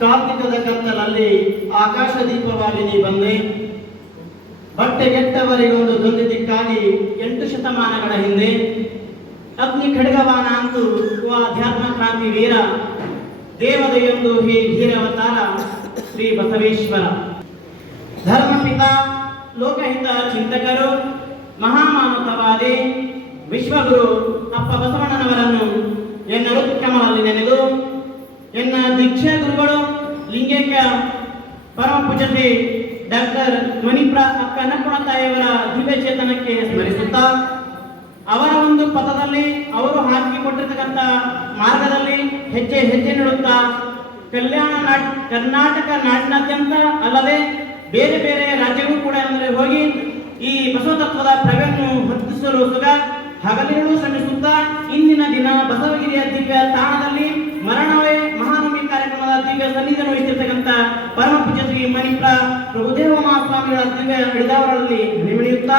ಕಾರ್ತಿಕದ ಕತ್ತಲಲ್ಲಿ ಆಕಾಶ ದೀಪವಾಗಿ ನೀ ಬಂದೆ. ಬಟ್ಟೆಗೆಟ್ಟವರಿಗೊಂದು ದೊಂದು ದಿಕ್ಕಾಗಿ 8 ಶತಮಾನಗಳ ಹಿಂದೆ ಅಗ್ನಿ ಖಡ್ಗವಾನ ಅಂತೂ ಅಧ್ಯಾತ್ಮ ಕ್ರಾಂತಿ ವೀರ ದೇವದೆಯೊಂದು ಹೇ ಧೀರವತಾರ ಶ್ರೀ ಬಸವೇಶ್ವರ. ಧರ್ಮಪಿತ, ಲೋಕಹಿತ ಚಿಂತಕರು, ಮಹಾಮಾನವತಾವಾದಿ ವಿಶ್ವಗುರು ಅಪ್ಪ ಬಸವಣ್ಣನವರನ್ನು ಎನ್ನ ಹೃತ್ಕಮಲಲ್ಲಿ ನೆನೆದು ಎನ್ನ ದೀಕ್ಷಾ ಗುರುಗಳು ಲಿಂಗೈಕ್ಯ ಪರಮ ಪೂಜ್ಯತೆ ಡಾಕ್ಟರ್ ಮಣಿಪ್ರ ಅಕ್ಕ ಅನ್ನಪೂರ್ಣತಾಯಿಯವರ ದಿವ್ಯ ಚೇತನಕ್ಕೆ ಸ್ಮರಿಸುತ್ತಾ ಅವರ ಒಂದು ಪಥದಲ್ಲಿ ಅವರು ಹಾಕಿಕೊಟ್ಟಿರ್ತಕ್ಕಂಥ ಮಾರ್ಗದಲ್ಲಿ ಹೆಜ್ಜೆ ನೀಡುತ್ತಾ ಕರ್ನಾಟಕ ನಾಡಿನಾದ್ಯಂತ ಅಲ್ಲದೆ ಬೇರೆ ಬೇರೆ ರಾಜ್ಯಗಳು ಕೂಡ ಅಂದರೆ ಹೋಗಿ ಈ ಬಸವ ತತ್ವದ ಪ್ರವೆಯನ್ನು ಹೊತ್ತಿಸಲು ಸುಗ ಹಗಲಿರುಳು ಶ್ರಮಿಸುತ್ತಾ ಇಂದಿನ ದಿನ ಬಸವಗಿರಿಯ ದಿವ್ಯ ತಾಣದಲ್ಲಿ ಮರಣವೇ ಮಹಾನವಮಿ ಕಾರ್ಯಕ್ರಮದ ದಿವ್ಯ ಸನ್ನಿಧಿಯನ್ನು ವಹಿಸಿರ್ತಕ್ಕಂಥ ಪರಮ ಪೂಜ್ಯ ಶ್ರೀ ಮಣಿಪ್ರ ಪ್ರಭುದೇವ ಮಹಾಸ್ವಾಮಿಗಳ ದಿವ್ಯ ಹಿಡಿದವರಲ್ಲಿ ನಿಮಿಣಿಯುತ್ತಾ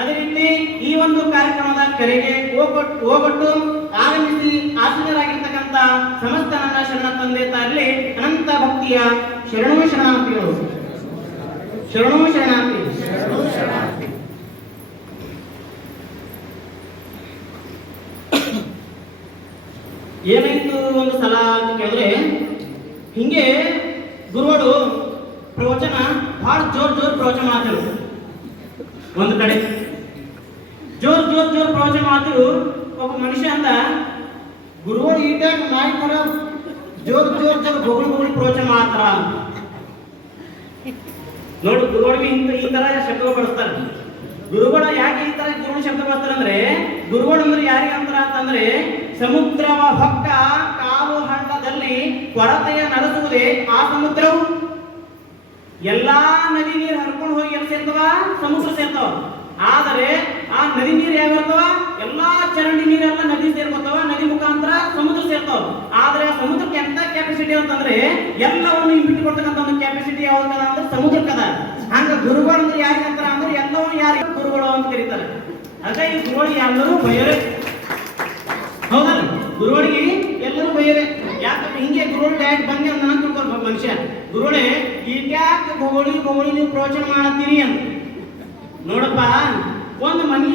ಅದೇ ರೀತಿ ಈ ಒಂದು ಕಾರ್ಯಕ್ರಮದ ಕರೆಗೆ ಹೋಗೊಟ್ಟು ಆಗಮಿಸಿ ಆಸೀನರಾಗಿರ್ತಕ್ಕಂಥ ಸಮಸ್ತ ನನ್ನ ಶರಣ ತಂದೆ ತಾಯಿಲಿ ಅನಂತ ಭಕ್ತಿಯ ಶರಣು ಶರಣಾರ್ಥಿಗಳು. ಏನಾಯ್ತು ಒಂದು ಸಲ ಅಂತ ಕೇಳಿದ್ರೆ, ಹಿಂಗೆ ಗುರುಗಳು ಪ್ರವಚನ ಬಹಳ ಜೋರ್ ಪ್ರವಚನ ಮಾಡ್ತಾರೆ. ಒಂದು ಕಡೆ ಜೋರ್ ಪ್ರವಚನ ಮಾಡ್ತಿರು. ಒಬ್ಬ ಮನುಷ್ಯ ಅಂದ, ಗುರುಗಳು ಈಟ ನಾಯಕರ ಜೋರ್ ಬೊಗಳಿ ಪ್ರವಚನ ಮಾಡ್ತಾರ ನೋಡಿ. ಗುರುಗಳಿಗೆ ಈ ತರ ಶಬ್ದ ಬಳಸ್ತಾರೆ. ಗುರುಗಳು ಯಾಕೆ ಈ ತರ ಶಬ್ದ ಬಳಸ್ತಾರೆ ಅಂದ್ರೆ, ಗುರುಗಳು ಅಂದ್ರೆ ಯಾರಿಗೆ ಅಂತಾರ ಅಂತಂದ್ರೆ, ಸಮುದ್ರವ ಹೊಕ್ಕ ಕಾಲು ಹಳ್ಳದಲ್ಲಿ ಕೊರತೆಯ ನಡೆಸುವುದೇ ಆ ಸಮುದ್ರವು. ಎಲ್ಲಾ ನದಿ ನೀರು ಹರ್ಕೊಂಡು ಹೋಗಿ ಎಲ್ಲಿ ಸೇರ್ತವ? ಸಮುದ್ರ ಸೇರ್ತವ. ಆದರೆ ಆ ನದಿ ನೀರು ಯಾವಿರ್ತವ? ಎಲ್ಲಾ ಚರಂಡಿ ನೀರೆಲ್ಲ ನದಿ ಸೇರ್ಕೋತಾವ, ನದಿ ಮುಖಾಂತರ ಸಮುದ್ರ ಸೇರ್ತಾವ. ಆದ್ರೆ ಆ ಸಮುದ್ರಕ್ಕೆ ಎಂತ ಕೆಪಾಸಿಟಿ ಅಂತಂದ್ರೆ, ಎಲ್ಲವನ್ನು ಬಿಟ್ಟು ಕೊಡ್ತಕ್ಕಂಥ ಒಂದು ಕೆಪಾಸಿಟಿ ಯಾವ್ದದ ಅಂದ್ರೆ ಸಮುದ್ರಕ್ಕದ. ಹಂಗ ಗುರುಗಳು ಅಂದ್ರೆ ಯಾರಿಗೆ ಅಂತಾರ ಅಂದ್ರೆ, ಎಲ್ಲವನ್ನು ಯಾರಿಗೆ ಗುರುಗಳು ಅಂತ ಕರೀತಾರೆ. ಅದೇ ಈ ಗುರುಗಳಿಗೆ ಎಲ್ಲರೂ ಭಯರೇ, ಹೌದಲ್ಲ? ಗುರುಗಳಿಗೆ ಎಲ್ಲರೂ ಭಯರೇ. ಯಾಕಂದ್ರೆ ಹಿಂಗೆ ಗುರುಗಳು ಯಾಕೆ ಬಂದೆ ಅಂತ ನಾನು ತಿಳ್ಕೊಳ್ಬೇಕು ಮನುಷ್ಯ. ಗುರುಗಳೇ ಈಟ್ಯಾಕೆ ಬೊಗಳಿ ನೀವು ಪ್ರವಚನ ಮಾಡತ್ತೀರಿ ಅಂತ. ನೋಡಪ್ಪ, ಒಂದು ಮನಿ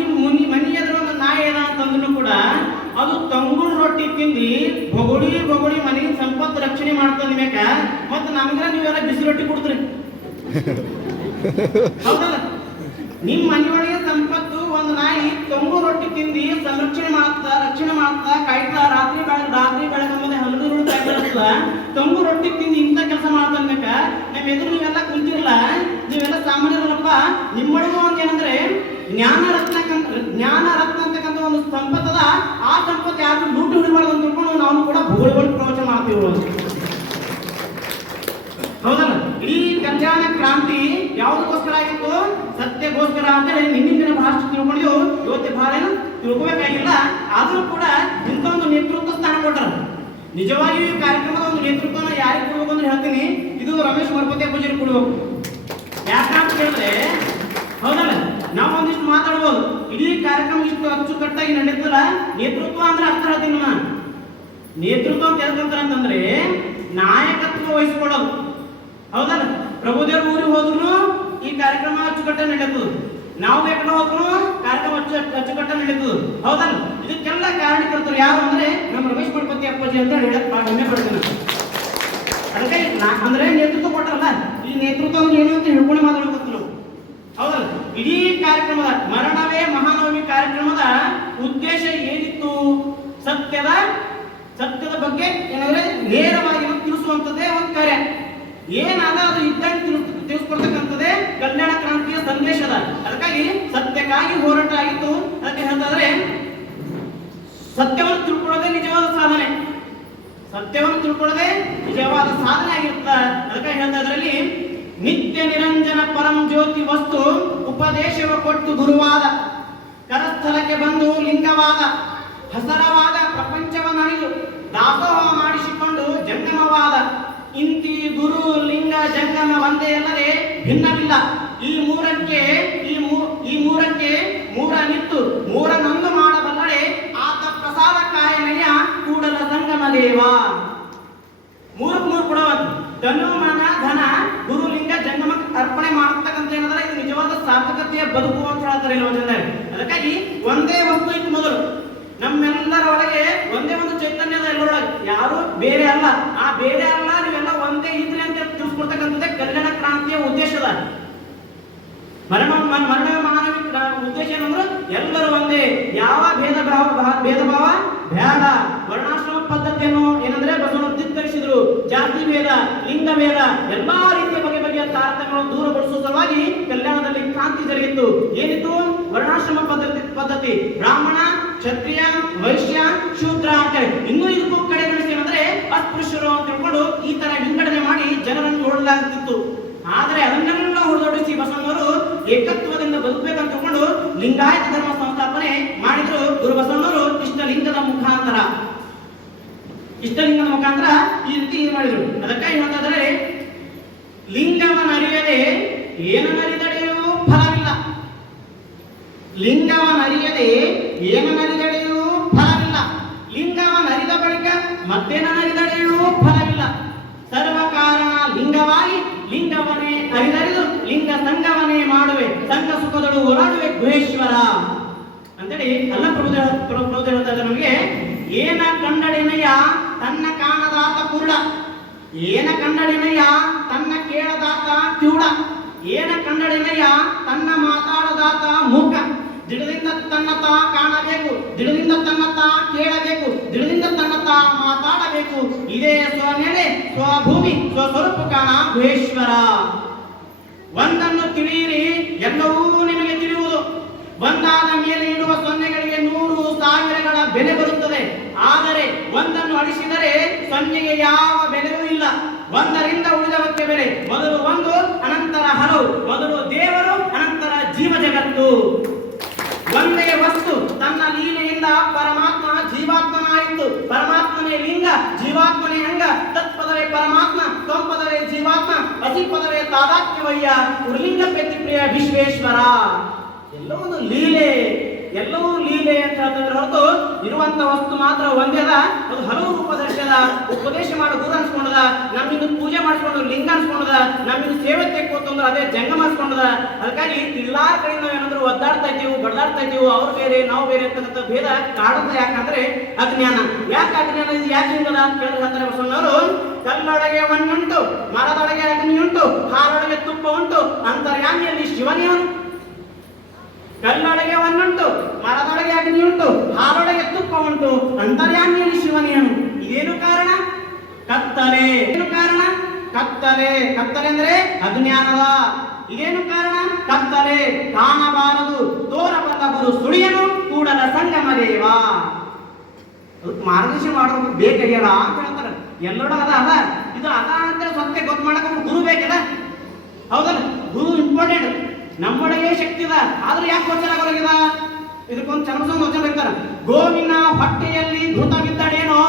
ಎದುರು ಒಂದು ನಾಯಿ ಏನ ಅಂತಂದ್ರೂ ಕೂಡ ಅದು ತಂಗುಳು ರೊಟ್ಟಿ ತಿಂದಿ ಬೊಗಳಿ ಮನೆಗೆ ಸಂಪತ್ತು ರಕ್ಷಣೆ ಮಾಡ್ತಂದ ಮ್ಯಾಕ ಮತ್ತೆ ನಮ್ಗ ನೀವೆಲ್ಲ ಬಿಸಿ ರೊಟ್ಟಿ ಕೊಡ್ತೀರಿ, ಹೌದಲ್ಲ? ನಿಮ್ ಮನೆಯೊಳಗೆ ಸಂಪತ್ತು ಒಂದು ನಾಯಿ ತಂಗು ರೊಟ್ಟಿ ತಿಂದಿ ರಕ್ಷಣೆ ಮಾಡ್ತಾ ಕಾಯ್ತಾ ರಾತ್ರಿ ಬೆಳಗ್ಗೆ ಹಲವು ತಂಗು ರೊಟ್ಟಿ ತಿಂದಿ ಇಂಥ ಕೆಲಸ ಮಾಡ್ತಾನ್ಬೇಕ. ನಮ್ಮ ಎದುರು ನೀವೆಲ್ಲ ಕುಂತಿರಲ್ಲ, ನೀವೆಲ್ಲ ಸಾಮಾನ್ಯರಲ್ಲಪ್ಪ. ನಿಮ್ಮೊಳಗೂ ಒಂದು ಏನಂದ್ರೆ ಜ್ಞಾನ ರತ್ನ ಅಂತಕ್ಕಂಥ ಒಂದು ಸಂಪತ್ತದ. ಆ ಸಂಪತ್ತು ಯಾರು ಲೂಟು ಹಿಡಿಬಾರ್ದು ಅಂತ ತಿಳ್ಕೊಂಡು ನಾವು ಕೂಡ ಭೂಗೋಳಗಳು ಪ್ರವಚನ ಮಾಡ್ತೀವಿ, ಹೌದಲ್ಲ? ಇಡೀ ಕಲ್ಯಾಣ ಕ್ರಾಂತಿ ಯಾವುದಕ್ಕೋಸ್ಕರ ಆಗಿತ್ತು? ಸತ್ಯಕ್ಕೋಸ್ಕರ ಅಂತ ಹೇಳಿ ನಿನ್ನಿಂದ ದಿನ ಬಹಳಷ್ಟು ತಿಳ್ಕೊಂಡಿದ್ದು. ಇವತ್ತು ಬಹಳ ಏನು ತಿಳ್ಕೋಬೇಕಾಗಿಲ್ಲ, ಆದ್ರೂ ಕೂಡ ಇಂಥ ಒಂದು ನೇತೃತ್ವ ಸ್ಥಾನ ಕೊಟ್ಟರು. ನಿಜವಾಗಿ ಈ ಕಾರ್ಯಕ್ರಮದ ಒಂದು ನೇತೃತ್ವನ ಯಾರಿಗೆ ಕೊಡ್ಬೇಕು ಅಂತ ಹೇಳ್ತೀನಿ, ಇದು ರಮೇಶ್ ಮರಪತಿ ಪೂಜಾರಿ ಕೊಡ್ಬೇಕು. ಯಾಕಂತ ಹೇಳಿದ್ರೆ, ಹೌದಲ್ಲ, ನಾವು ಒಂದಿಷ್ಟು ಮಾತಾಡ್ಬೋದು. ಇಡೀ ಕಾರ್ಯಕ್ರಮ ಇಷ್ಟು ಅಚ್ಚುಕಟ್ಟಾಗಿ ನಡೆಯುತ್ತಲ್ಲ, ನೇತೃತ್ವ ಅಂದ್ರೆ ಅರ್ಥ ಹೇಳ್ತೀನಿ ನಾನು. ನೇತೃತ್ವ ಅಂತ ಹೇಳ್ಕೊಂತಾರ ಅಂತಂದ್ರೆ ನಾಯಕತ್ವ ವಹಿಸ್ಕೊಡೋದು, ಹೌದಲ್ಲ? ಪ್ರಭುದೇವ್ರ ಊರಿಗೆ ಹೋದ್ರು ಈ ಕಾರ್ಯಕ್ರಮ ಅಚ್ಚುಕಟ್ಟ ನಡೆಯುತ್ತದೆ. ನಾವು ಬೇಕಾದ ಹೋದ್ರು ಕಾರ್ಯಕ್ರಮ ಅಚ್ಚುಕಟ್ಟ ನಡೆಯುತ್ತದೆ, ಹೌದಲ್ಲ? ಇದಕ್ಕೆಲ್ಲ ಕಾರಣಕರ್ತರು ಯಾರು ಅಂದ್ರೆ ನಮ್ಮ ರಮೇಶ್ ಗಣಪತಿ ಅಪ್ಪಾಜಿ ಅಂತ ಹೇಳಿ ಹೆಮ್ಮೆ ಪಡ್ತೇನೆ. ಅದಕ್ಕೆ ಅಂದ್ರೆ ನೇತೃತ್ವ ಕೊಟ್ಟರಲ್ಲ, ಈ ನೇತೃತ್ವ ಅಂದ್ರೆ ಏನು ಅಂತ ಹೇಳ್ಕೊಂಡು ಮಾತಾಡ್ಬೇಕು ನಾವು, ಹೌದಲ್ಲ? ಇಡೀ ಕಾರ್ಯಕ್ರಮದ ಮರಣವೇ ಮಹಾನವಮಿ ಕಾರ್ಯಕ್ರಮದ ಉದ್ದೇಶ ಏನಿತ್ತು? ಸತ್ಯದ ಬಗ್ಗೆ ಏನಂದ್ರೆ ನೇರವಾಗಿ ತಿಳಿಸುವಂತದ್ದೇ ಒಂದು ಕಾರ್ಯ. ಏನಾದ ಅದು ಇದ್ದಂಗೆ ತಿಳಿಸ್ಕೊಡ್ತಕ್ಕಂಥದ್ದೇ ಕಲ್ಯಾಣ ಕ್ರಾಂತಿಯ ಸಂದೇಶದ. ಅದಕ್ಕಾಗಿ ಸತ್ಯಕ್ಕಾಗಿ ಹೋರಾಟ ಆಗಿತ್ತು. ಅದಕ್ಕೆ ಹೇಳ್ತಾದ್ರೆ, ಸತ್ಯವನ್ನು ತಿಳ್ಕೊಳ್ಳೋದೇ ನಿಜವಾದ ಸಾಧನೆ. ಆಗಿರುತ್ತ. ಅದಕ್ಕಾಗಿ ಹೇಳ್ತಾ ಅದರಲ್ಲಿ ನಿತ್ಯ ನಿರಂಜನ ಪರಂ ಜ್ಯೋತಿ ವಸ್ತು ಉಪದೇಶವ ಕೊಟ್ಟು ಗುರುವಾದ ಕರಸ್ಥಲಕ್ಕೆ ಬಂದು ಲಿಂಗವಾದ ಹಸರವಾದ ಪ್ರಪಂಚವನ್ನರಿದು ದಾಸೋಹ ಮಾಡಿಸಿಕೊಂಡು ಜಂಗಮವಾದ ಇಂತಿ ಗುರು ಲಿಂಗ ಜಂಗಮ ಒಂದೇ ಅಲ್ಲದೆ ಭಿನ್ನವಿಲ್ಲ. ಈ ಮೂರಕ್ಕೆ ಮೂರ ನಿತ್ತು ಮೂರನ್ನೊಂದು ಮಾಡಬಲ್ಲಡೆ ಆತ ಪ್ರಸಾದ ಕಾಯನಯ್ಯ ಕೂಡಲ ಸಂಗಮ ದೇವ. ಮೂರು ಕೊಡವ ತನು ಮನ ಧನ ಗುರುಲಿಂಗ ಜಂಗಮಕ್ಕೆ ಅರ್ಪಣೆ ಮಾಡತಕ್ಕಂಥ ಏನಂದ್ರೆ ಇದು ನಿಜವಾದ ಸಾರ್ಥಕತೆಯ ಬದುಕು ಅಂತ ಹೇಳ್ತಾರೆ ಇಲ್ಲಿ ವಚನದಲ್ಲಿ. ಅದಕ್ಕಾಗಿ ಒಂದೇ ವಸ್ತು ಇತ್ತು ಮೊದಲು, ನಮ್ಮೆಲ್ಲರ ಒಳಗೆ ಒಂದೇ ಒಂದು ಚೈತನ್ಯದ ಎಲ್ಲರೊಳಗೆ, ಯಾರು ಬೇರೆ ಅಲ್ಲ. ಆ ಬೇರೆ ಅಲ್ಲ, ನೀವೆಲ್ಲ ಒಂದೇ ಇದ್ರಿ ಅಂತ ತಿಳಿಸ್ಕೊಡ್ತಕ್ಕಂಥದ್ದೇ ಕಲ್ಯಾಣ ಕ್ರಾಂತಿಯ ಉದ್ದೇಶದ. ಮರಣ ಮಾನವ ಉದ್ದೇಶ ಏನಂದ್ರೆ ಎಲ್ಲರೂ ಒಂದೇ, ಯಾವ ಭೇದ ಭಾವ ಬೇಡ. ವರ್ಣಾಶ್ರಮ ಪದ್ಧತಿಯನ್ನು ಏನಂದ್ರೆ ಬಸವಣ್ಣ ಧಿಕ್ಕರಿಸಿದ್ರು. ಜಾತಿ ಭೇದ, ಲಿಂಗ ಭೇದ, ಎಲ್ಲಾ ರೀತಿಯ ಬಗೆಯ ತಾರತಮ್ಯಗಳನ್ನು ದೂರಗೊಳಿಸುವ ಸಲುವಾಗಿ ಕಲ್ಯಾಣದಲ್ಲಿ ಕ್ರಾಂತಿ ಜರುಗಿತ್ತು. ಏನಿತ್ತು? ವರ್ಣಾಶ್ರಮ ಪದ್ಧತಿ ಬ್ರಾಹ್ಮಣ, ಕ್ಷತ್ರಿಯ, ವೈಶ್ಯ, ಶೂದ್ರ ಅಂತೇಳಿ. ಇನ್ನೂ ಇದಕ್ಕೂ ಕಡೆಗಣಿಸಿ ಏನಂದ್ರೆ ಅಸ್ಪೃಶ್ಯರು ಅಂತ ತಿಳ್ಕೊಂಡು ಈ ತರ ವಿಂಗಡಣೆ ಮಾಡಿ ಜನರನ್ನು ನೋಡಲಾಗುತ್ತಿತ್ತು. ಆದರೆ ಅದನ್ನೆಲ್ಲ ಹೊರದೊಡಿಸಿ ಬಸವಣ್ಣವರು ಏಕತ್ವದಿಂದ ಬದುಕಬೇಕಂತ ತಗೊಂಡು ಲಿಂಗಾಯತ ಧರ್ಮ ಸಂಸ್ಥಾಪನೆ ಮಾಡಿದ್ರು ಗುರು ಬಸವಣ್ಣವರು. ಇಷ್ಟಲಿಂಗದ ಮುಖಾಂತರ ಈ ರೀತಿ ಮಾಡಿದ್ರು. ಅದಕ್ಕಾಗಿ ಹೇಳ್ತಾದ್ರೆ, ಲಿಂಗವನರಿಯದೆ ಏನನರಿದಡೆಯೂ ಫಲವಿಲ್ಲ. ಲಿಂಗವನರಿಯದೆ ಏನನರಿದಡೆಯೂ ಫಲವಿಲ್ಲ. ಲಿಂಗವನರಿದ ಬಳಿಕ ಮತ್ತೇನರಿದಡೆಯೂ ಫಲವಿಲ್ಲ. ಸರ್ವ ಕಾರಣ ಲಿಂಗವಾಗಿ ಲಿಂಗವನ್ನೇ ಅರಿದರಿದು ಲಿಂಗ ಸಂಗವನ್ನೇ ಮಾಡುವೆ. ಸಂಘ ಸುಖದಳು ಓಡಾಡುವೆ ಗುಹೇಶ್ವರ ಅಂತೇಳಿ ಅಲ್ಲ ಪ್ರಭು ಹೇಳ್ತಾ ಇದ್ದಾರೆ ನಮಗೆ. ಏನ ಕಂಡಡೆನಯ್ಯ ತನ್ನ ಕಾಣದಾತ ಕುರುಡ, ಏನ ಕಂಡಡೆನಯ್ಯ ತನ್ನ ಕೇಳದಾತ ಕಿವುಡ, ಏನ ಕಂಡಡೆನಯ್ಯ ತನ್ನ ಮಾತಾಡದಾತ ಮೂಕ. ದಿಡದಿಂದ ತನ್ನ ತಾ ಕಾಣಬೇಕು, ದಿಡದಿಂದ ತನ್ನ ತಾ ಕೇಳಬೇಕು, ದಿಡದಿಂದ ತನ್ನ ತಾ ಮಾತಾಡಬೇಕು. ಇದೇ ಸ್ವನೆಲೆ ಸ್ವಭೂಮಿ ಸ್ವಸ್ವರೂಪ ಕಾಣ ಗುಹೇಶ್ವರ. ಒಂದನ್ನು ತಿಳಿಯಿರಿ, ಎಲ್ಲವೂ ನಿಮಗೆ ತಿಳಿಯುವುದು. ಒಂದಾದ ಮೇಲೆ ಇಡುವ ಸೊನ್ನೆಗಳಿಗೆ 100,000ಗಳ ಬೆಲೆ ಬರುತ್ತದೆ. ಆದರೆ ಒಂದನ್ನು ಅಳಿಸಿದರೆ ಸೊನ್ನೆಗೆ ಯಾವ ಬೆಲೆಯೂ ಇಲ್ಲ. ಒಂದರಿಂದ ಉಳಿದವಕ್ಕೆ ಬೆಲೆ. ಮೊದಲು ಒಂದು, ಅನಂತರ ಹಲವು. ಮೊದಲು ದೇವರು, ಅನಂತರ ಜೀವ ಜಗತ್ತು. ಒಂದೇ ವಸ್ತು ತನ್ನ ಲೀಲೆಯಿಂದ ಪರಮಾತ್ಮ ಜೀವಾತ್ಮನಾಯಿತು. ಪರಮಾತ್ಮನೇ ಲಿಂಗ, ಜೀವಾತ್ಮನೇ ಅಂಗ. ತತ್ಪದವೇ ಪರಮಾತ್ಮ, ತ್ವಂಪದವೇ ಜೀವಾತ್ಮ, ಅತಿಪದವೇ ತಾದಾತ್ಮ್ಯವಯ್ಯ. ಉರ್ಲಿಂಗ ಪ್ರಿಯ ವಿಶ್ವೇಶ್ವರ. ಎಲ್ಲವೂ ಲೀಲೆ, ಎಲ್ಲವೂ ಲೀಲೆ ಅಂತ ಹೇಳ್ತಾರೆ ಹೊರತು ಇರುವಂತ ವಸ್ತು ಮಾತ್ರ ಒಂದೇ ಅದ. ಅದು ಹಲವು ರೂಪದರ್ಶದ. ಉಪದೇಶ ಮಾಡೋ ಗುರು ಅನ್ಸ್ಕೊಂಡದ, ನಮ್ಮಿಂದ ಪೂಜೆ ಮಾಡಿಸ್ಕೊಂಡು ಲಿಂಗ ಅನ್ಸ್ಕೊಂಡದ, ನಮ್ಮಿಂದ ಸೇವೆ ತೆಕ್ಕೋತಂದ್ರೆ ಅದೇ ಜಂಗಮ ಅನ್ಸ್ಕೊಂಡದ. ಅದಕ್ಕಾಗಿ ತಿಳ್ಳಾರ ಕಡೆಯಿಂದ ನಾವು ಏನಾದ್ರು ಒದ್ದಾಡ್ತಾ ಇದ್ದೀವಿ, ಬಡದಾಡ್ತಾ ಇದ್ದೀವಿ, ಅವ್ರು ಬೇರೆ ನಾವು ಬೇರೆ ಅಂತಕ್ಕಂಥ ಭೇದ ಕಾಡುತ್ತೆ. ಯಾಕಂದ್ರೆ ಅಜ್ಞಾನ. ಯಾಕೆ ಅಜ್ಞಾನ ಇದು ಯಾಕೆ ಹಿಂಗದ ಅಂತ ಕೇಳಿದ್ರೆ ಹೇಳ್ತಾರೆ ಬಸವಣ್ಣವರು, ಕಲ್ಲೊಳಗೆ ಮಣ್ಣುಂಟು, ಮರದೊಳಗೆ ಅಗ್ನಿ ಉಂಟು, ಹಾರೊಳಗೆ ತುಪ್ಪ ಉಂಟು, ಅಂತರ್ಯಾಮಿಯಲ್ಲಿ ಶಿವನಿಯವನು. ಕಲ್ಲೊಳಗೆ ಮಣ್ಣುಂಟು, ಮರದೊಳಗೆ ಅಗ್ನಿ ಉಂಟು, ಹಾಲೊಳಗೆ ತುಪ್ಪ ಉಂಟು, ಅಂತರ್ಯಾಮಿಯಲ್ಲಿ ಶಿವನಿಯನು. ಇದೇನು ಕಾರಣ? ಕತ್ತಲೆ. ಏನು ಕಾರಣ? ಕತ್ತಲೆ. ಕತ್ತಲೆ ಅಂದ್ರೆ ಅಜ್ಞಾನದ. ಇದೇನು ಕಾರಣ? ಕತ್ತಲೆ. ಕಾಣಬಾರದು ತೋರಬಲ್ಲಬಹುದು ಸುಳಿಯನು ಕೂಡಲ ಸಂಗಮ ದೇವ. ಮಾರ್ಗದರ್ಶನ ಮಾಡೋದು ಬೇಕಾಗ್ಯದ ಅಂತ ಹೇಳ್ತಾರೆ. ಎಲ್ಲರೂ ಅದ ಅದ ಇದು ಅದ ಅಂತ ಸತ್ಯ ಗೊತ್ತು ಮಾಡಕ್ಕೆ ಗುರು ಬೇಕಲ್ಲ, ಹೌದಲ್ಲ? ಗುರು ಇಂಪಾರ್ಟೆಂಟ್. ನಮ್ಮೊಳಗೆ ಶಕ್ತಿ ಅದ, ಆದ್ರೂ ಯಾಕೆ ಗೋಚರ ಆಗೋಲಾಗ್ಯದ? ಇದಕ್ಕೊಂದು ಚಮಸೊಂದು ವಚನ ಬರ್ತಾರ. ಗೋವಿನ ಹೊಟ್ಟೆಯಲ್ಲಿ ಘೃತ ಬಿದ್ದಾಡೇನೋ,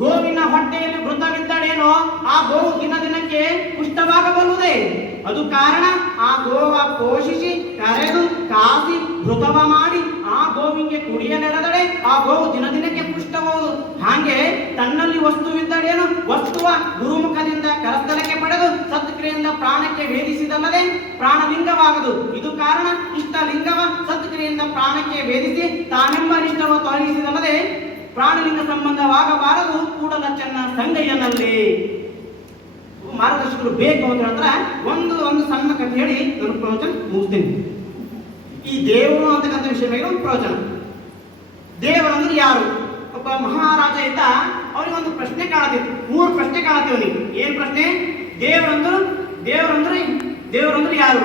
ಗೋವಿನ ಹೊಟ್ಟೆಯಲ್ಲಿ ಘೃತ ಬಿದ್ದಾಡೇನೋ, ಆ ಗೋವು ದಿನ ದಿನಕ್ಕೆ ಪುಷ್ಟವಾಗಬಲ್ಲುದೇ. ಅದು ಕಾರಣ ಆ ಗೋವ ಪೋಷಿಸಿ ಕರೆದು ಕಾಸಿ ಘೃತವ ಮಾಡಿ ಆ ಗೋವಿಗೆ ಕುಡಿಯಲೆರದಡೆ ಆ ಗೋವು ದಿನ ದಿನಕ್ಕೆ ಪುಷ್ಟಬಹುದು. ಹಾಗೆ ತನ್ನಲ್ಲಿ ವಸ್ತುವಿದ್ದಡೇನು, ವಸ್ತುವ ಗುರುಮುಖದಿಂದ ಕರಸ್ಥಲಕ್ಕೆ ಪಡೆದು ಸತ್ಕ್ರಿಯೆಯಿಂದ ಪ್ರಾಣಕ್ಕೆ ವೇದಿಸಿದಲ್ಲದೆ ಪ್ರಾಣಲಿಂಗವಾಗದು. ಇದು ಕಾರಣ ಇಷ್ಟ ಲಿಂಗವ ಸತ್ಕ್ರಿಯೆಯಿಂದ ಪ್ರಾಣಕ್ಕೆ ವೇದಿಸಿ ತಾನೆಂಬ ಅನಿಷ್ಟವ ತೊಲಗಿಸಿದಲ್ಲದೆ ಪ್ರಾಣಲಿಂಗ ಸಂಬಂಧವಾಗಬಾರದು ಕೂಡಲ ಚೆನ್ನ ಸಂಗಯ್ಯನಲ್ಲಿ. ಮಾರ್ಗದರ್ಶಕರು ಬೇಕು ಅಂತ ಹೇಳಿದ್ರೆ ಒಂದು ಸಣ್ಣ ಕಥೆ ಹೇಳಿ ನನ್ನ ಪ್ರವಚನ ಮುಗಿಸ್ತೀನಿ. ಈ ದೇವರು ಅಂತಕ್ಕಂಥ ವಿಷಯ ಬಗ್ಗೆ ಒಂದು ಪ್ರವಚನ. ದೇವರಂದ್ರೆ ಯಾರು? ಒಬ್ಬ ಮಹಾರಾಜ ಇದ್ದ. ಅವನಿಗೆ ಒಂದು ಪ್ರಶ್ನೆ ಕಾಣತಿತ್ತು, 3 ಪ್ರಶ್ನೆ ಕಾಣತೀವಿ ಅವನಿಗೆ. ಏನ್ ಪ್ರಶ್ನೆ? ದೇವರಂದ್ರೆ ಯಾರು?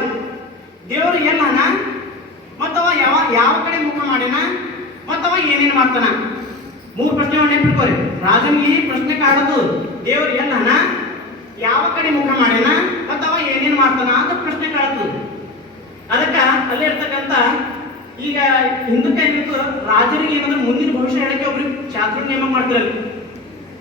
ದೇವರು ಎಲ್ಲನ? ಮತ್ತವ ಯಾವ ಕಡೆ ಮುಖ ಮಾಡ್ಯಾನ? ಮತ್ತವ ಏನೇನು ಮಾಡ್ತಾನ? 3 ಪ್ರಶ್ನೆ ನೆನಪಿಟ್ಕೋರಿ. ರಾಜನಿಗೆ ಈ ಪ್ರಶ್ನೆ ಕಾಣೋದು ದೇವರು ಎಲ್ಲನ, ಯಾವ ಕಡೆ ಮುಖ ಮಾಡ್ಯಾನ, ಮತ್ತವ ಏನೇನು ಮಾಡ್ತಾನ ಅಂತ ಪ್ರಶ್ನೆ ಕಾಣುದು. ಅದಕ್ಕ ಅಲ್ಲೇ ಇರ್ತಕ್ಕಂಥ ಈಗ ಹಿಂದಕ್ಕೆ ಏನಿತ್ತು, ರಾಜರಿಗೆ ಏನಂದ್ರೆ ಮುಂದಿನ ಭವಿಷ್ಯ ಹೇಳಕ್ಕೆ ಒಬ್ರಿಗೆ ಶಾಸ್ತ್ರ ನೇಮ ಮಾಡ್ತಿರಲ್ಲ,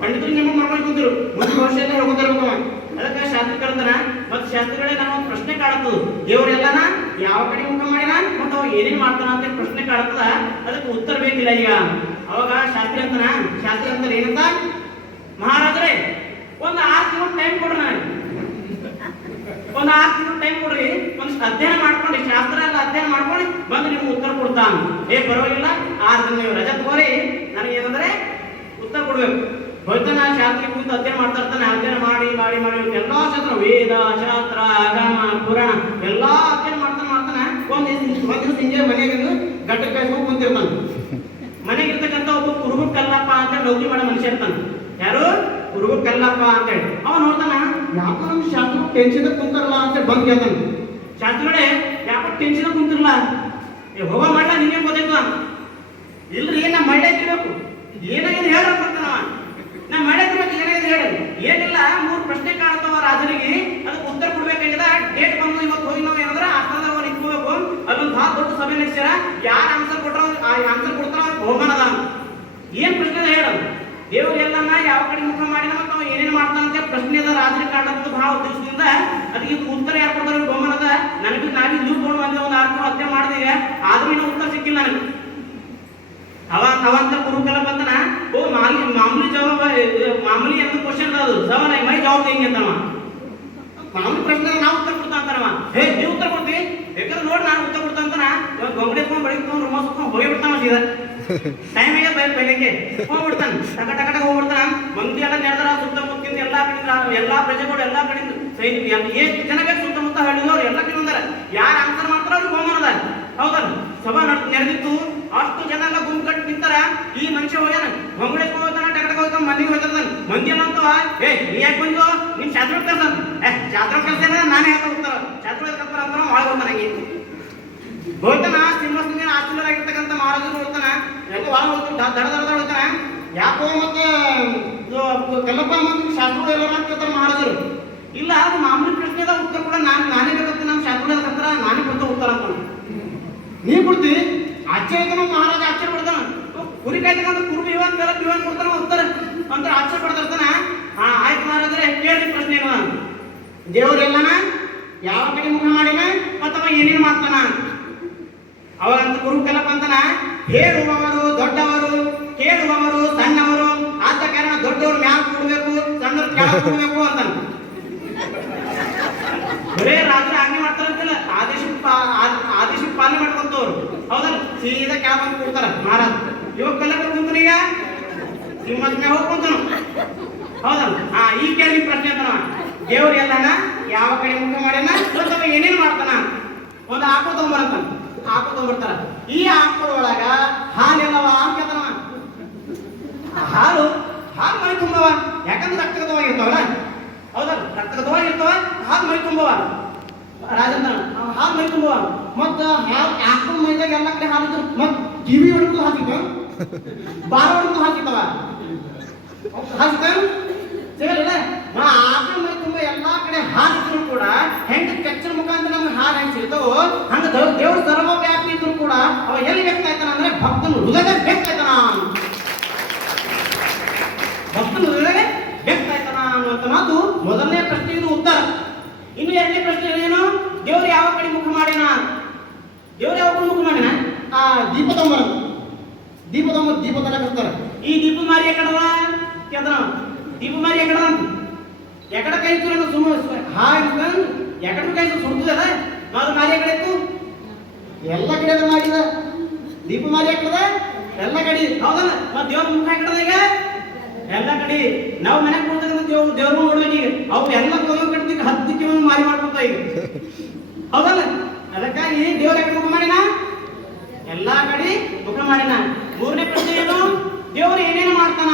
ಪಂಡಿತರು ನೇಮ ಮಾಡ್ಕೊಂಡು ಕೂತಿರು. ಮುಂದಿನ ಭವಿಷ್ಯ ಹೋಗೋದಿರ್ಬೇಕವ. ಅದಕ್ಕೆ ಶಾಸ್ತ್ರ ಕಳ್ತಾನ. ಮತ್ತೆ ಶಾಸ್ತ್ರಗಳೇ ನಾನು ಒಂದು ಪ್ರಶ್ನೆ ಕಾಣುತ್ತದು. ದೇವರೆಲ್ಲನ ಯಾವ ಕಡೆ ಮುಖ ಮಾಡ್ಯಾನ, ಮತ್ತು ಅವ ಏನೇನು ಮಾಡ್ತಾನ ಅಂತ ಪ್ರಶ್ನೆ ಕಾಣುತ್ತದ. ಅದಕ್ಕೆ ಉತ್ತರ ಬೇಕಿಲ್ಲ. ಈಗ ಅವಾಗ ಶಾಸ್ತ್ರ ಅಂತಾನೆ ಏನಂತ, ಮಹಾರಾಜರೇ ಒಂದು 6 ತಿಂಗಳು ಟೈಮ್ ಕೊಡ್ರಿ ನನಗೆ. ಒಂದು 6 ತಿಂಗಳು ಟೈಮ್ ಕೊಡ್ರಿ, ಒಂದು ಅಧ್ಯಯನ ಮಾಡ್ಕೊಂಡು ಶಾಸ್ತ್ರ ಎಲ್ಲ ಅಧ್ಯಯನ ಮಾಡ್ಕೊಂಡು ಬಂದು ನಿಮ್ಗೆ ಉತ್ತರ ಕೊಡ್ತಾನ. ಪರವಾಗಿಲ್ಲ 6 ದಿನ ನೀವು ರಜೆ ತಗೋರಿ, ನನಗೇನಂದ್ರೆ ಉತ್ತರ ಕೊಡ್ಬೇಕು. ಹೋಯ್ತಾನ ಶಾಸ್ತ್ರ ಕುಂತು ಅಧ್ಯಯನ ಮಾಡ್ತಾ ಇರ್ತಾನೆ. ಅಧ್ಯಯನ ಮಾಡಿ ಮಾಡಿ ಮಾಡಿ ಎಲ್ಲಾ ಶಾಸ್ತ್ರ, ವೇದ ಶಾಸ್ತ್ರ ಆಗಮ ಪುರಾಣ ಎಲ್ಲಾ ಅಧ್ಯಯನ ಮಾಡ್ತಾನೆ ಮಾಡ್ತಾನೆ. ಒಂದು ಸಂಜೆ ಮನೆಯಾಗ ಗಟ್ಟ ಕಾಯ್ಸ್ಕೊಂಡು ಕುಂತಿರ್ತಾನೆ. ಮನೆಗೆ ಇರ್ತಕ್ಕಂಥ ಒಬ್ಬ ಕುರುಬ ಕಲ್ಲಪ್ಪ ಅಂತ ನೌಕರಿ ಮಾಡೋ ಮನುಷ್ಯ ಇರ್ತಾನೆ. ಯಾರು? ಕುರುಬ ಕಲ್ಲಪ್ಪ ಅಂತೇಳಿ. ಅವ ನೋಡ್ತಾನ, ಯಾಕೋ ನಮ್ ಶಾಸ್ತ್ರ ಟೆನ್ಷನ್ ಕುಂತಾರಲ್ಲ ಅಂತ ಬಂದ್ ಕೇಳ್ತಾನೆ. ಶಾಸ್ತ್ರಗಳೇ ಯಾಕೋ ಟೆನ್ಷನ್ ಕುಂತಿರಲ್ಲ, ಹೋಗ ಮಾಡ್ಲಾ ನಿನ್ಗೆ ಗೊತ್ತಾಯ್ತು. ಇಲ್ರಿ ನಾ ಮಳ್ಳೆ ತಿರ್ಬೇಕು, ಏನಾಗಿದೆ ಹೇಳಂತ ನಾ ಮಳೆ ತಿರ್ಬೇಕು, ಏನಾಗಿದೆ ಹೇಳಿ. ಏನಿಲ್ಲ, 3 ಪ್ರಶ್ನೆ ಕಾಣ್ತಾವ ರಾಜನಿಗೆ, ಅದಕ್ಕೆ ಉತ್ತರ ಕೊಡ್ಬೇಕಾಗಿದೆ. ಡೇಟ್ ಬಂದು ಇವತ್ತು ಹೋಗಿ ನಾವು ಏನಂದ್ರ ಆಸ್ಥಾನದಾಗ ನಿಂತ್ಕೋಬೇಕು. ಅಲ್ಲೊಂದು ದೊಡ್ಡ ಸಭೆ ನಡೆಸ್ಯಾರ, ಯಾರು ಆನ್ಸರ್ ಕೊಟ್ರ ಆ ಆನ್ಸರ್ ಕೊಡ್ತಾರ ಹೋಗನದ. ಏನ್ ಪ್ರಶ್ನೆ ಹೇಳೋದು? ದೇವ್ರು ಎಲ್ಲನ್ನ ಯಾವ ಕಡೆ ಮುಖ ಮಾಡಿದ ಮತ್ತು ಅವ ಏನೇನು ಮಾಡ್ತಾನಂತ ಪ್ರಶ್ನೆ ಅದ ರಾಜನಿಗೆ ಕಾಣೋದು ಭಾಳ ಉದ್ದೇಶದಿಂದ. ಅದಕ್ಕೆ ಉತ್ತರ ಯಾರು ಕೊಡ್ತಾರೆ ಬಹುಮಾನದ. ನನಗೆ ನಾವೇ ಇಲ್ಲೂ ತೊಗೊಂಡು ಬಂದೆ, ಒಂದು 6 ತಿಂಗಳು ಹತ್ಯೆ ಮಾಡಿದೆ, ಆದ್ರೂ ಇನ್ನೂ ಉತ್ತರ ಸಿಕ್ಕಿಲ್ಲ ನನಗೆ. ಅವಂತ ಕುರುಕಲ್ಲ ಬಂತನ, ಓ ಮಾಮೂಲಿ ಜವಾಬ ಮಾಮೂಲಿ ಅಂತ ಕ್ವಶನ್ ಅದು ಸವಾಲ ಮೈ ಜವಾಬ್ ಹೆಂಗೆ ಅಂತವ. ಮಾಮೂಲಿ ಪ್ರಶ್ನೆ ನಾವು ಉತ್ತರ ಕೊಡ್ತಾ ಅಂತಾನವ. ನೀವು ಉತ್ತರ ಕೊಡ್ತೀವಿ ಬೇಕಾದ್ರೆ ನೋಡಿ ನಾನು ಉತ್ತರ ಕೊಡ್ತಾ ಅಂತಾನ. ಗೊಂಬಡಿ ಎತ್ಕೊಂಡು ಬೆಳಗ್ಗೆ ರೂಮ ಸುತ್ಕೊಂಡು ಹೋಗಿಬಿಡ್ತಾನ. ಸೀದಾ ಟೈಮ್ ಆಗ ಬೆಳಗ್ಗೆ ಹೋಗ್ಬಿಡ್ತಾನೆ, ಟಕ ಟಕ ಟಕ ಹೋಗ್ಬಿಡ್ತಾನ. ಮಂದಿ ಎಲ್ಲ ನಡೆದಾರ ಸುತ್ತಮುತ್ತಿಂದ ಎಲ್ಲಾ ಕಡೆಯಿಂದ, ಎಲ್ಲಾ ಪ್ರಜೆಗಳು ಎಲ್ಲಾ ಕಡೆಯಿಂದ ಸೈನಿಕ ಎಷ್ಟು ಜನ ಬೇಕು ಸುತ್ತಮುತ್ತ ಹಳ್ಳಿದವ್ರು ಎಲ್ಲ ಕಡೆ ಬಂದಾರ. ಯಾರು ಆನ್ಸರ್ ಮಾಡ್ತಾರ ಅವ್ರಿಗೆ ಬಹುಮಾನದ. ಹೌದಲ್ಲ, ಸಭಾ ನಡೆದಿತ್ತು. ಅಷ್ಟು ಜನ ಎಲ್ಲ ಗುಂಪು ಕಟ್ಟಿ ನಿಂತಾರ. ಈ ಮನುಷ್ಯ ಹೋಗ್ಯಾನ, ಹೊಂಗಡೆ ಹೋಗ್ತಾನ, ಟಗಟಗ ಹೋಗ್ತಾನ, ಮನೆಗೆ ಹೋಗ್ತಾನ. ಮಂದಿ ಏನಂತವ, ನೀ ಯಾಕೆ ಬಂದು ನಿಮ್ ಶಾಸ್ತ್ರ ಕಲ್ಸ. ಶಾಸ್ತ್ರ ಕಲ್ಸೇನ ನಾನೇ ಹೇಳ್ತಾ ಹೋಗ್ತಾರ. ಶಾಸ್ತ್ರ ಕಲ್ತಾರ ಅಂತ ಒಳಗೆ ಹೋಗ್ತಾನೆ. ಹೋಗ್ತಾನ ಸಿಂಹಸಿಂಹ ಆಶ್ಚರ್ಯರಾಗಿರ್ತಕ್ಕಂಥ ಮಹಾರಾಜರು ಹೋಗ್ತಾನ. ಎಲ್ಲ ಒಳಗೆ ಹೋಗ್ತಾನ, ದಡ ದಡ ದಡ ಹೋಗ್ತಾನ. ಯಾಕೋ ಮತ್ತೆ ಕಲ್ಲಪ್ಪ ಮಂದಿ ಶಾಸ್ತ್ರ ಎಲ್ಲ ಅಂತ ಮಹಾರಾಜರು. ಇಲ್ಲ, ಅದು ಮಾಮೂಲಿ ಪ್ರಶ್ನೆದ ಉತ್ತರ ಕೂಡ ನಾನೇ ಬೇಕಂತ ನಮ್ಮ ಶಾಸ್ತ್ರ ಕಲ್ತರ ನಾನೇ ಕೊಡ್ತಾ ಉತ್ತರ ಅಂತ ನೀವ್ ಕೊಡ್ತೀವಿ. ಆಶ್ಚರ್ಯ ಮಹಾರಾಜ ಆಶ್ಚರ್ಯ ಪಡ್ತಾನ. ಕುರಿ ಕಾಯ್ತಕ್ಕಂಥ ಕುರುಬ ಇವಾನ್ ಕೊಡ್ತಾನ ಉತ್ತರ ಅಂತ ಆಶ್ಚರ್ಯ ಪಡ್ತಿರ್ತಾನ. ಆಯ್ತು ಮಹಾರಾಜರೇ ಕೇಳಿ ಪ್ರಶ್ನೆ ಏನು? ದೇವರೆಲ್ಲನ ಯಾವ ಕಡೆ ಮುಖ ಮಾಡಿನ ಅಥವಾ ಏನೇನು ಮಾಡ್ತಾನ? ಅವಾಗಂತ ಕುರುಬ ಕಲ್ಲಪ್ಪ ಅಂತಾನ, ಹೇಳುವವರು ದೊಡ್ಡವರು, ಕೇಳುವವರು ಸಣ್ಣವರು, ಆದ ಕಾರಣ ದೊಡ್ಡವರು ಮ್ಯಾಲ ಕೂಡಬೇಕು, ಸಣ್ಣವ್ರು ಕೆಳಗೆ ಕೂಡಬೇಕು ಅಂತಾನ. ಬರೇ ರಾತ್ರಿ ಆಜ್ಞೆ ಮಾಡ್ತಾರಂತಿಲ್ಲ, ಆದೇಶ ಪಾಲನೆ ಮಾಡ್ಕೊಂತವ್ರು. ಹೌದಲ್ಲ, ಸೀದಾ ಕ್ಯಾಬ್ ಅಂತ ಕೊಡ್ತಾರ ಮಹಾರಾಜ. ಇವಾಗ ಕಲ್ಲಪ್ಪ ಕುಂತನ, ಈಗ ಸಿಂಹದ ಹೋಗಿ ಕುಂತನು. ಹೌದಲ್ಲ, ಈ ಕೇಳಿ ಪ್ರಶ್ನೆ ಅಂತಾನ. ದೇವ್ರು ಎಲ್ಲನ ಯಾವ ಕಡೆ ಮುಖ ಮಾಡ್ಯಾನ ಅಥವಾ ಏನೇನು ಮಾಡ್ತಾನ? ಒಂದು ಆಕಳು ತಗೊಂಬರಂತಾನ. ಆಕಳು ತಗೊಂಡ್ಬರ್ತಾರ. ಈ ಆಕಳೊಳಗ ಹಾಲೆಲ್ಲವ ಅಂತಾನ. ಹಾಲು ಮೈ ತುಂಬವ, ಯಾಕಂದ್ರೆ ರಕ್ತಗತವಾಗಿರ್ತಾವಲ್ಲ. ಹೌದಲ್ಲ, ರಕ್ತಗತವಾಗಿರ್ತಾವ, ಹಾಲು ಮೈ ತುಂಬವ. ರಾಜಂದ್ರ ಹಾಲು ಮೈ ತುಂಬವ. ಮತ್ತ ಹಾಲು ಆಕಳ ಮೈದಾಗ ಎಲ್ಲ ಕಡೆ ಹಾಲಿದ್ರು. ಮತ್ ಟಿವಿ ಹೊಡ್ಕೊಂಡು ಹಾಕಿದ್ವ, ಬಾರ ಹೊಡ್ಕೊಂಡು ಹಾಕಿತ್ತವ ಹಾಕಿತ ಸಿಗಲ್ಲ. ಆಕಳ ಮೈ ತುಂಬ ಎಲ್ಲಾ ಕಡೆ ಹಾಲಿದ್ರು ಕೂಡ ಹೆಂಗ ಕೆಚ್ಚರ ಮುಖಾಂತರ ನಮ್ಗೆ ಹಾಲು ಹೆಂಗ್ ಸಿಗ್ತಾವೋ ಹಂಗ ದೇವ್ರ ಸರ್ವ ವ್ಯಾಪ್ತಿ ಇದ್ರು ಕೂಡ ಅವ ಎಲ್ಲಿ ಬೇಕಾಯ್ತಾನ ಅಂದ್ರೆ ಭಕ್ತನ ಹೃದಯ ಬೇಕಾಯ್ತಾನ. ಭಕ್ತನ ಹೃದಯ ಬೇಕಾಯ್ತಾನ ಅನ್ನುವಂತ ಮಾತು ಮೊದಲನೇ ಪ್ರಶ್ನೆಯಿಂದ ಉತ್ತರ. ಇನ್ನು ಎರಡನೇ ಪ್ರಶ್ನೆ ಏನು? ದೇವ್ರು ಯಾವ ಕಡೆ ಮುಖ ಮಾಡಿನ? ದೇವ್ರು ಯಾವ ಕಡೆ ಮುಖ ಮಾಡಿನ? ದೀಪ ತೊಂಬರ, ದೀಪ ತಲಕಸ್ತಾರ. ಈ ದೀಪ ಮಾರಿ ಎಕಡವ ಕೇಳ್ತಾನ. ದೀಪ ಮಾರಿ ಎಕಡ ಎಕಡ ಕೈ ತುರ ಸುಮ್ಮ ಎಕಡ ಕೈ ಸುಡ್ತದಲ್ಲ, ಅದು ಮಾರಿ ಎಕಡೆ ಇತ್ತು ಎಲ್ಲ ಕಡೆ ಮಾಡಿದ. ದೀಪ ಮಾರಿ ಹಾಕದ ಎಲ್ಲ ಕಡೆ. ಹೌದಲ್ಲ, ಮತ್ತೆ ದೇವ್ರ ಮುಖ ಹಾಕದ ಈಗ ಎಲ್ಲ ಕಡೆ. ನಾವು ಮನೆಗೆ ಕೊಡ್ತಕ್ಕಂಥ ದೇವ್ರ ನೋಡ್ಬೇಕು. ಈಗ ಅವು ಎಲ್ಲ ಕಟ್ತಿಗೆ 10 ಕಿಲೋ ಮಾರಿ ಮಾಡ್ಕೊಂತ ಈಗ. ಹೌದಲ್ಲ, ಅದಕ್ಕಾಗಿ ದೇವ್ರ ಯಾಕೆ ಮುಖ ಮಾಡಿನ? ಎಲ್ಲಾ ಕಡೆ ಮುಖ ಮಾಡಿನ. ಮೂರನೇ ಪ್ರಶ್ನೆ ಏನು? ದೇವ್ರು ಏನೇನು ಮಾಡ್ತಾನ?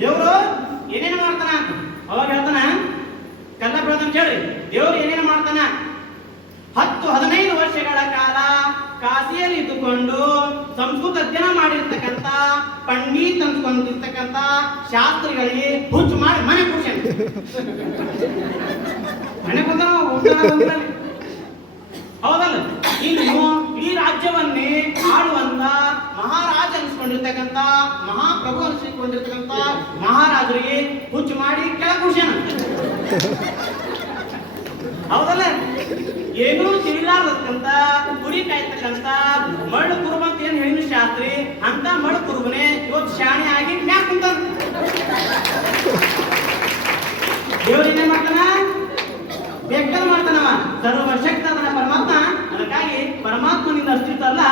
ದೇವ್ರು ಏನೇನು ಮಾಡ್ತಾನ? ಅವಾಗ ಹೇಳ್ತಾನ ಕಲ್ಲಪ್ಪ ಅಂತ ಹೇಳಿ, ದೇವ್ರು ಏನೇನು ಮಾಡ್ತಾನ? 10-15 ವರ್ಷಗಳ ಕಾಲ ಕಾಶಿಯಲ್ಲಿ ಇದ್ದುಕೊಂಡು ಸಂಸ್ಕೃತ ಅಧ್ಯಯನ ಮಾಡಿರ್ತಕ್ಕಂಥ ಪಂಡಿತ್ ಅನ್ಕೊಂಡಿರ್ತಕ್ಕಂಥ ಶಾಸ್ತ್ರಿಗಳಿಗೆ ಹುಚ್ಚು ಮಾಡಿ ಮನೆ ಕೂರ್ಸ್ಯಾನ. ಮನೆ ಕೂತ ಹೌದಲ್ಲ. ಇನ್ನು ಈ ರಾಜ್ಯವನ್ನೇ ಆಳುವಂತ ಮಹಾರಾಜ ಅನ್ಸ್ಕೊಂಡಿರ್ತಕ್ಕಂಥ ಮಹಾಪ್ರಭು ಅನ್ಸಿಕೊಂಡಿರ್ತಕ್ಕಂಥ ಮಹಾರಾಜರಿಗೆ ಹುಚ್ಚು ಮಾಡಿ ಕೆಳಗೆ ಕೂರ್ಸ್ಯಾನ. ಹೌದಲ್ಲ, ಏನೂ ತಿಳಿಲಾರ್ದಂತ ಕುರಿ ಕಾಯ್ತಕ್ಕಂಥ ಮಳ್ಳು ಕುರುಬ ಅಂತ ಏನ್ ಹೇಳಿನ ಶಾಸ್ತ್ರಿ ಅಂತ ಮಳ್ಳು ಕುರುಬನೇ ಇವತ್ತು ಶಾಣೆ ಆಗಿ ಮ್ಯಾಕ್ ಕುಂತಾನ. ದೇವ್ರ ಏನೇ ಮಾಡ್ತಾನ? ಬೆಕ್ಕದ ಸರ್ವಶಕ್ತ ಅದನ್ನ ಪರಮಾತ್ಮ. ಅದಕ್ಕಾಗಿ ಪರಮಾತ್ಮನಿಂದ ಅಸ್ತಿತ್ವ ಅಲ್ಲ,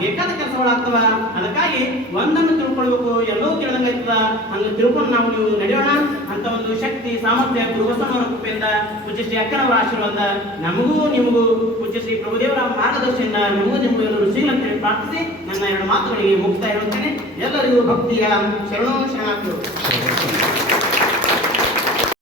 ಬೇಕಾದ ಕೆಲಸಗಳಾಗ್ತವ. ಅದಕ್ಕಾಗಿ ಒಂದನ್ನು ತಿಳ್ಕೊಳ್ಬೇಕು, ಎಲ್ಲವೂ ತಿಳಿದಂಗಾಯ್ತದ. ಹಂಗೆ ತಿಳ್ಕೊಂಡು ನಾವು ನೀವು ನಡೆಯೋಣ ಅಂತ ಒಂದು ಶಕ್ತಿ ಸಾಮರ್ಥ್ಯ ಗುರುಬಸವನವರ ಕೃಪೆಯಿಂದ, ಪೂಜ್ಯ ಶ್ರೀ ಅಕ್ಕನವರ ಆಶೀರ್ವಾದ ನಮಗೂ ನಿಮಗೂ, ಪೂಜ್ಯ ಶ್ರೀ ಪ್ರಭುದೇವರ ಮಾರ್ಗದರ್ಶನದಿಂದ ನಮಗೂ ನಿಮಗೂ ಎಲ್ಲರೂ ಸಿಗಲಂತೇಳಿ ಪ್ರಾರ್ಥಿಸಿ ನನ್ನ ಎರಡು ಮಾತುಗಳಿಗೆ ಮುಕ್ತಾಯ ಹೇಳುತ್ತೇನೆ. ಎಲ್ಲರಿಗೂ ಭಕ್ತಿಯ ಶರಣೋ ಶರಣಾರ್ಥಿಗಳು.